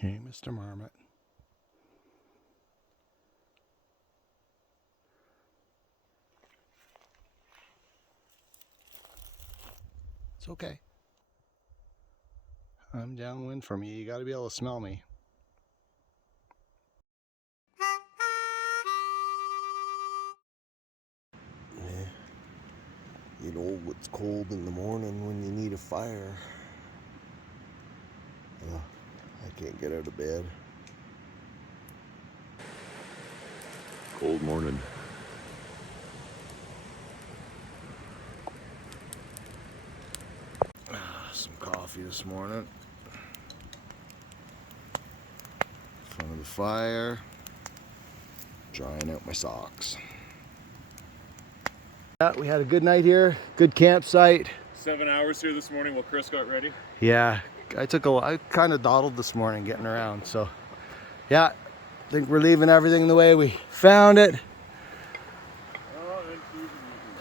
Hey, Mr. Marmot. It's okay. I'm downwind from you. You gotta be able to smell me. Yeah. You know it's cold in the morning when you need a fire. I can't get out of bed. Cold morning. Some coffee this morning. In front of the fire. Drying out my socks. Yeah, we had a good night here. Good campsite. 7 hours here this morning while Chris got ready. Yeah, I kind of dawdled this morning getting around. So, yeah, I think we're leaving everything the way we found it.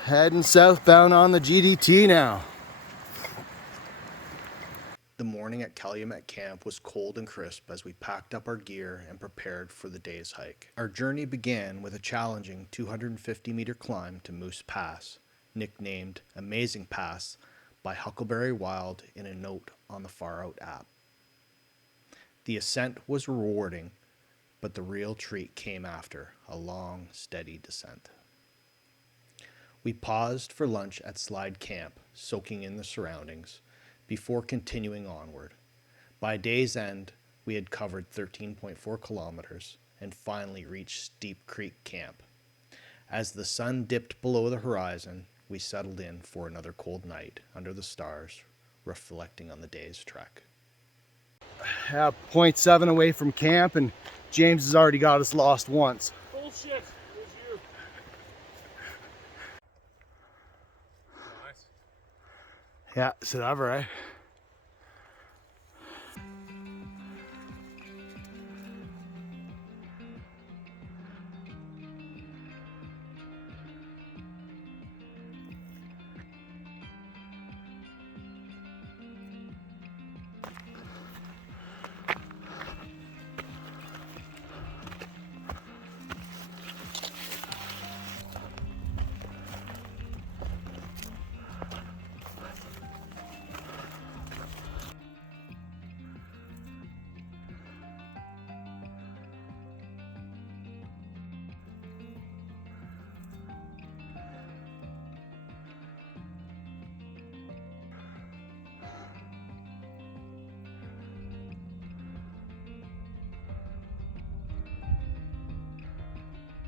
Heading southbound on the GDT now. The morning at Calumet Camp was cold and crisp as we packed up our gear and prepared for the day's hike. Our journey began with a challenging 250-meter climb to Moose Pass, nicknamed Amazing Pass by Huckleberry Wild in a note on the Far Out app. The ascent was rewarding, but the real treat came after a long, steady descent. We paused for lunch at Slide Camp, soaking in the surroundings, before continuing onward. By day's end, we had covered 13.4 kilometers and finally reached Steppe Creek Camp. As the sun dipped below the horizon, we settled in for another cold night under the stars, reflecting on the day's trek. 0.7 away from camp, and James has already got us lost once. Bullshit! It was you. Nice. Yeah, c'est that right?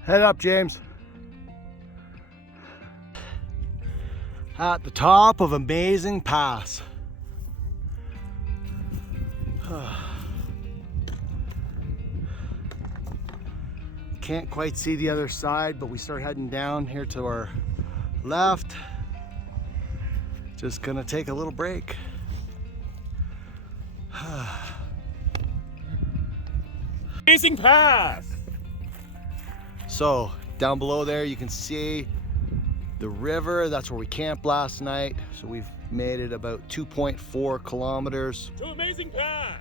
Head up, James. At the top of Amazing Pass. Can't quite see the other side, but we start heading down here to our left. Just gonna take a little break. Amazing pass! So down below there you can see the river. That's where we camped last night. So we've made it about 2.4 kilometers. To Amazing Pass!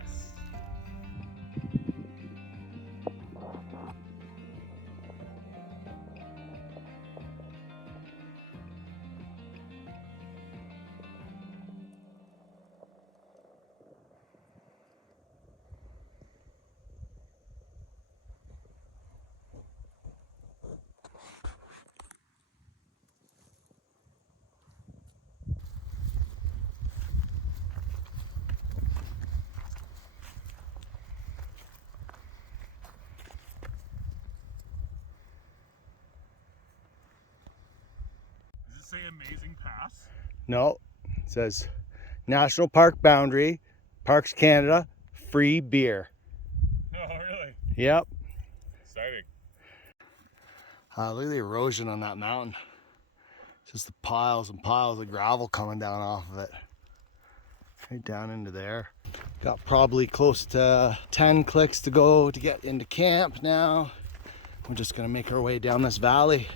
Does it say Amazing Pass? No, it says National Park Boundary, Parks Canada, free beer. Oh, really? Yep. Exciting. Look at the erosion on that mountain. Just the piles and piles of gravel coming down off of it. Right down into there. Got probably close to 10 clicks to go to get into camp now. We're just gonna make our way down this valley.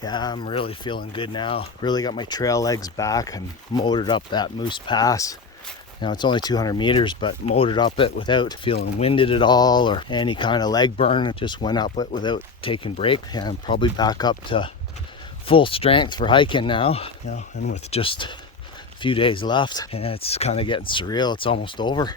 Yeah, I'm really feeling good now. Really got my trail legs back and motored up that Moose Pass. Now it's only 200 meters, but motored up it without feeling winded at all or any kind of leg burn. Just went up it without taking break, and probably back up to full strength for hiking now. And with just a few days left, and it's kind of getting surreal. It's almost over.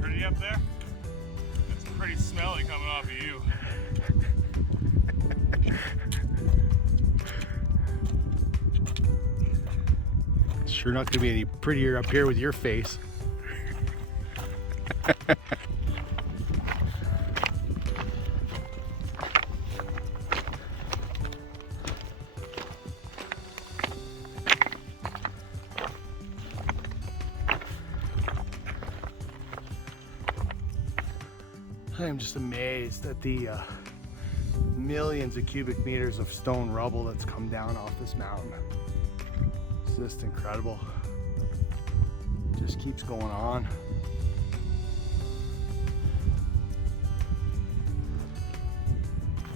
Pretty up there? It's pretty smelly coming off of you. It's sure not gonna be any prettier up here with your face. I am just amazed at the millions of cubic meters of stone rubble that's come down off this mountain. It's just incredible. Just keeps going on.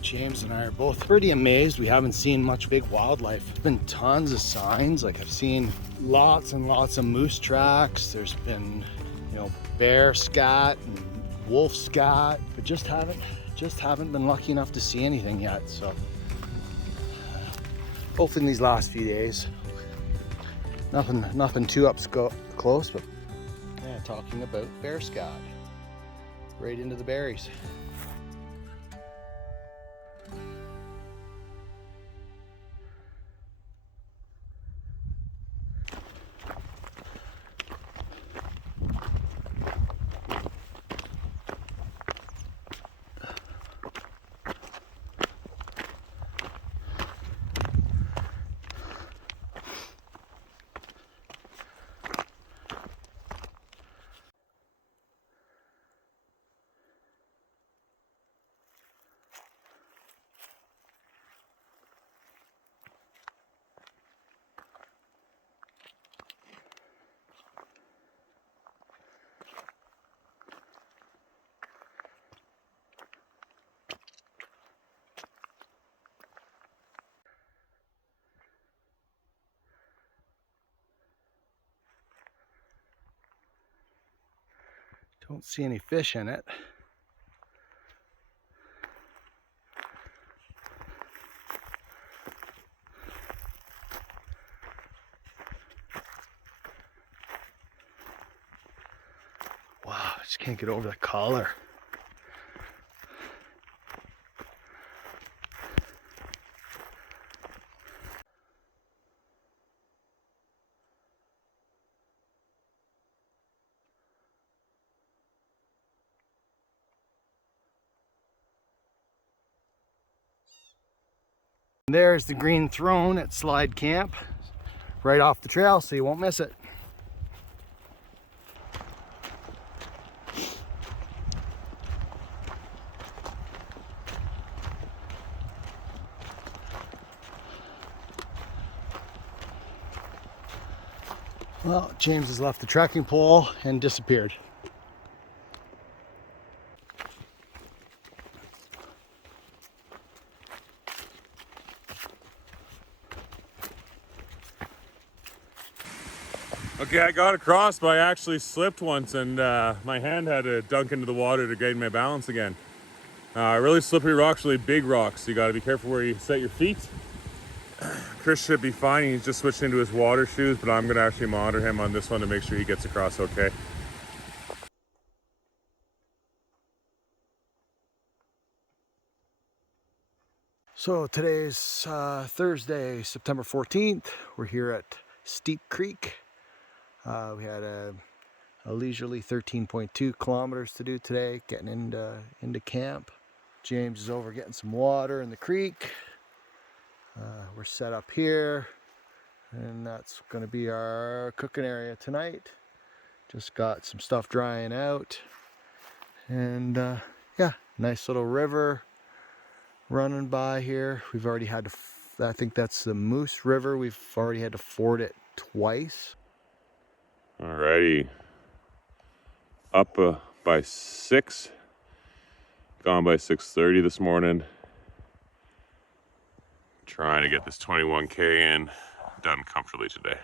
James and I are both pretty amazed. We haven't seen much big wildlife. There's been tons of signs. Like I've seen lots and lots of moose tracks. There's been, bear scat and wolf scat, but just haven't been lucky enough to see anything yet. So hopefully in these last few days, nothing too close, but yeah, talking about bear scat right into the berries. Don't see any fish in it. Wow, I just can't get over the color. There's the green throne at Slide Camp, right off the trail, so you won't miss it. Well, James has left the trekking pole and disappeared. Okay, I got across, but I actually slipped once and my hand had to dunk into the water to gain my balance again. Really slippery rocks, really big rocks, so you gotta be careful where you set your feet. Chris should be fine. He's just switched into his water shoes, but I'm gonna actually monitor him on this one to make sure he gets across okay. So today's Thursday, September 14th. We're here at Steppe Creek. We had a leisurely 13.2 kilometers to do today, getting into camp. James is over getting some water in the creek. We're set up here, and that's going to be our cooking area tonight. Just got some stuff drying out, and yeah, nice little river running by here. We've already had to, I think that's the Moose River. We've already had to ford it twice. Alrighty. Up by 6. Gone by 6:30 this morning. Trying to get this 21K in, done comfortably today.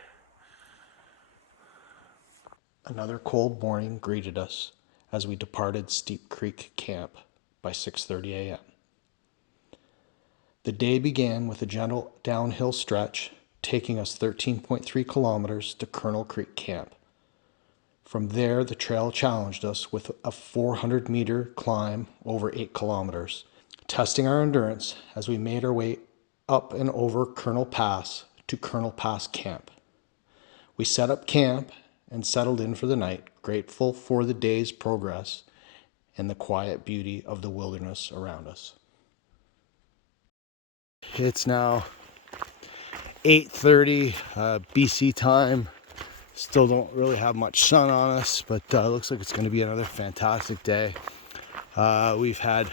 Another cold morning greeted us as we departed Steppe Creek Camp by 6:30 a.m. The day began with a gentle downhill stretch, taking us 13.3 kilometers to Colonel Creek Camp. From there, the trail challenged us with a 400-meter climb over 8 kilometers, testing our endurance as we made our way up and over Colonel Pass to Colonel Pass Camp. We set up camp and settled in for the night, grateful for the day's progress and the quiet beauty of the wilderness around us. It's now 8:30 BC time. Still don't really have much sun on us, but looks like it's going to be another fantastic day. We've had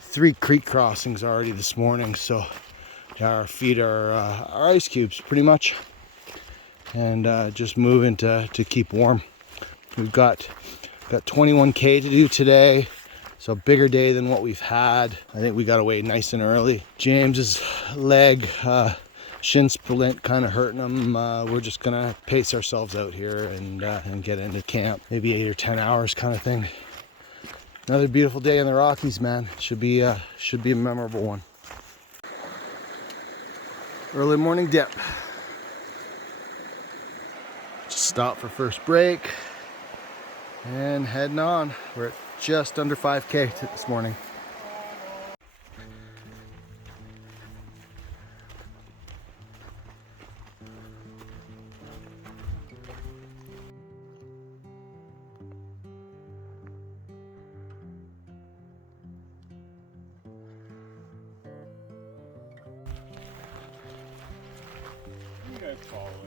3 creek crossings already this morning, so our feet are ice cubes pretty much, and just moving to keep warm. We've got 21K to do today, so a bigger day than what we've had. I think we got away nice and early. James's leg, shin splint, kind of hurting him. We're just gonna pace ourselves out here and get into camp. Maybe 8 or 10 hours kind of thing. Another beautiful day in the Rockies, man. Should be a memorable one. Early morning dip. Just stop for first break and heading on. We're at just under 5K this morning. You guys following it.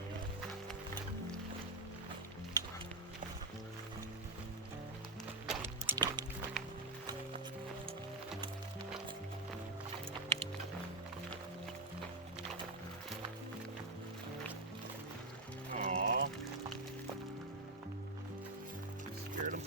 Aww. Scared him.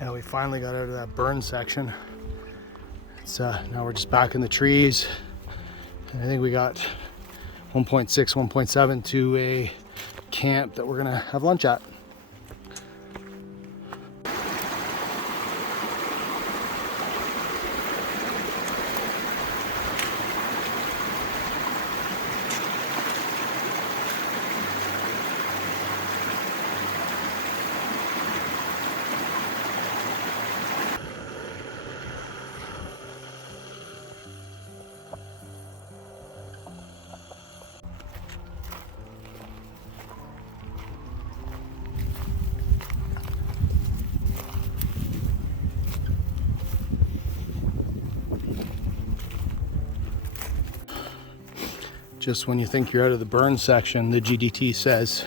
Yeah, we finally got out of that burn section. It's now we're just back in the trees. And I think we got 1.6, 1.7 to a camp that we're gonna have lunch at. Just when you think you're out of the burn section, the GDT says,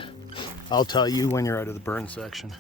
I'll tell you when you're out of the burn section.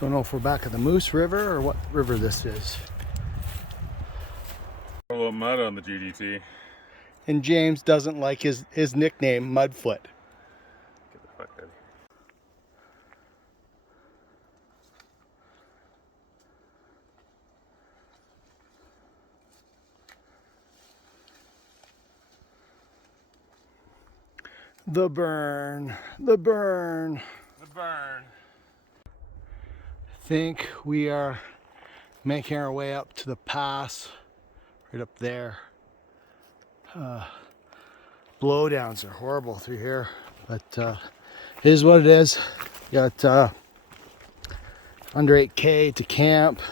Don't know if we're back at the Moose River or what river this is. A little mud on the GDT. And James doesn't like his nickname, Mudfoot. Get the fuck out of here. The burn, the burn. The burn. I think we are making our way up to the pass, right up there. Blowdowns are horrible through here, but it is what it is. Got under 8K to camp,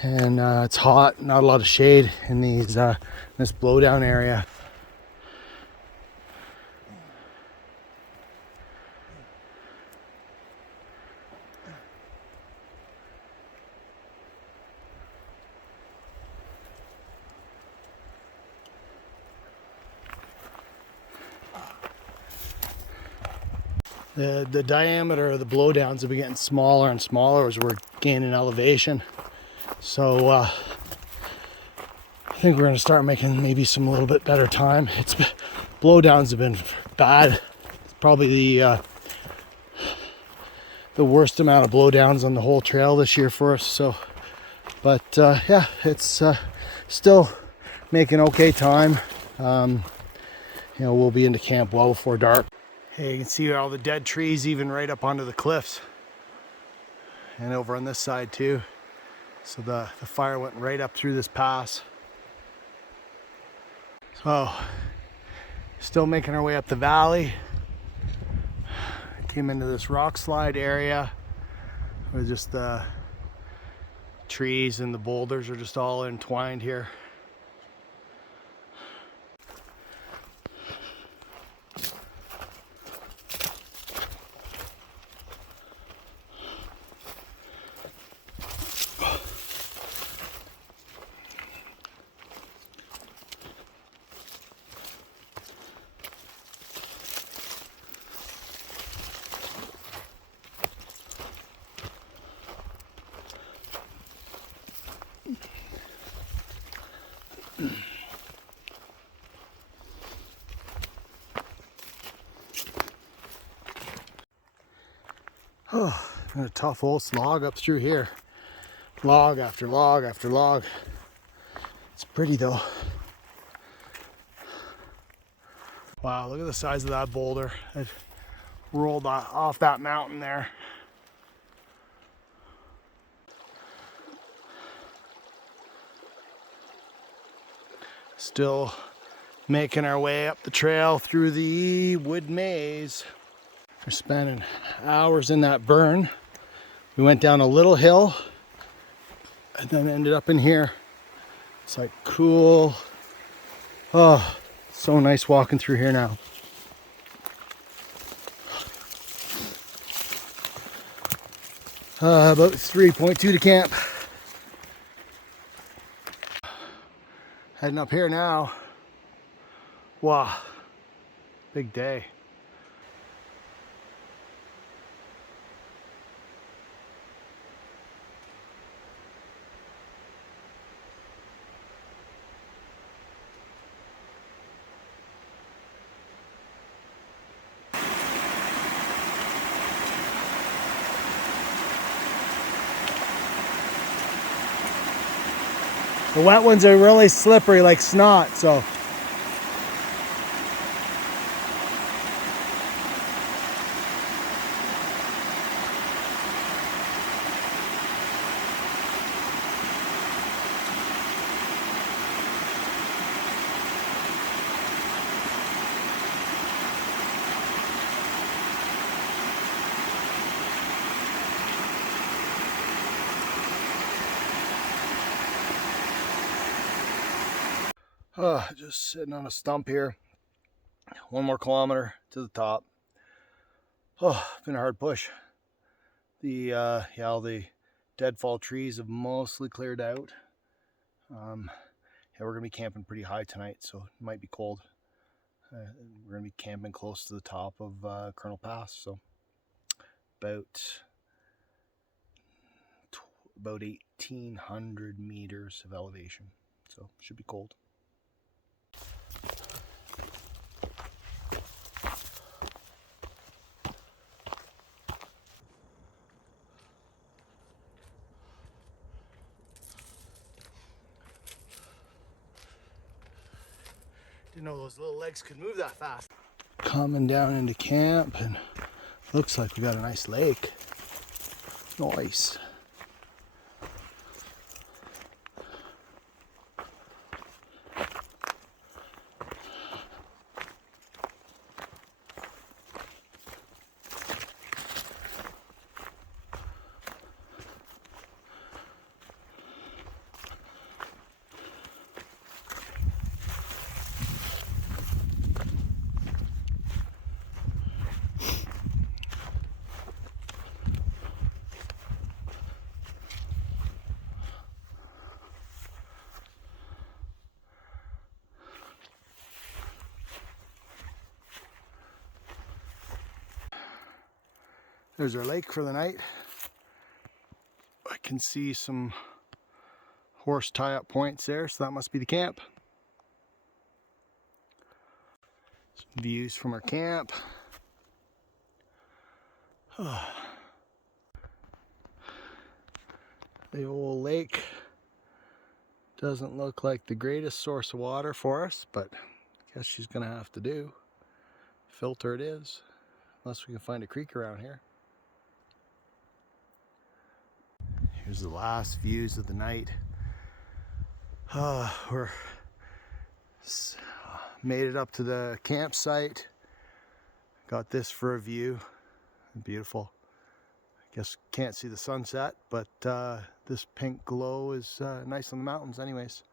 and it's hot, not a lot of shade in these this blowdown area. The diameter of the blowdowns have been getting smaller and smaller as we're gaining elevation. So I think we're going to start making maybe some a little bit better time. Blowdowns have been bad. It's probably the worst amount of blowdowns on the whole trail this year for us. So, but yeah, it's still making okay time. You know, we'll be into camp well before dark. Hey, you can see all the dead trees even right up onto the cliffs. And over on this side too. So the fire went right up through this pass. So, still making our way up the valley. Came into this rock slide area where just the trees and the boulders are just all entwined here. Oh, and a tough old slog up through here. Log after log after log. It's pretty though. Wow, look at the size of that boulder. It rolled off that mountain there. Still making our way up the trail through the wood maze. We're spending hours in that burn. We went down a little hill and then ended up in here. It's like cool. Oh, so nice walking through here now. About 3.2 to camp. Heading up here now. Wow, big day. The wet ones are really slippery like snot, so. Just sitting on a stump here. 1 more kilometer to the top. Been a hard push. All the deadfall trees have mostly cleared out. We're gonna be camping pretty high tonight, so it might be cold. We're gonna be camping close to the top of Colonel Pass, so about 1,800 meters of elevation, so should be cold. Didn't know those little legs could move that fast. Coming down into camp, and looks like we got a nice lake. Nice. There's our lake for the night. I can see some horse tie-up points there, so that must be the camp. Some views from our camp. The old lake doesn't look like the greatest source of water for us, but I guess she's gonna have to do. Filter it is, unless we can find a creek around here. Here's the last views of the night. We're made it up to the campsite. Got this for a view. Beautiful. I guess can't see the sunset, but this pink glow is nice on the mountains anyways.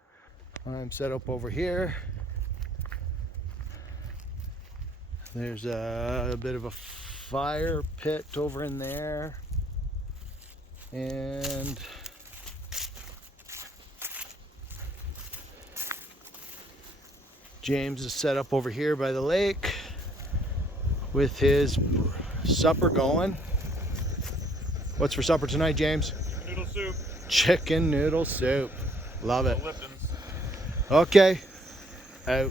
I'm set up over here. There's a bit of a fire pit over in there. And James is set up over here by the lake with his supper going. What's for supper tonight, James? Noodle soup. Chicken noodle soup. Love it. Lipton's. Okay. Out.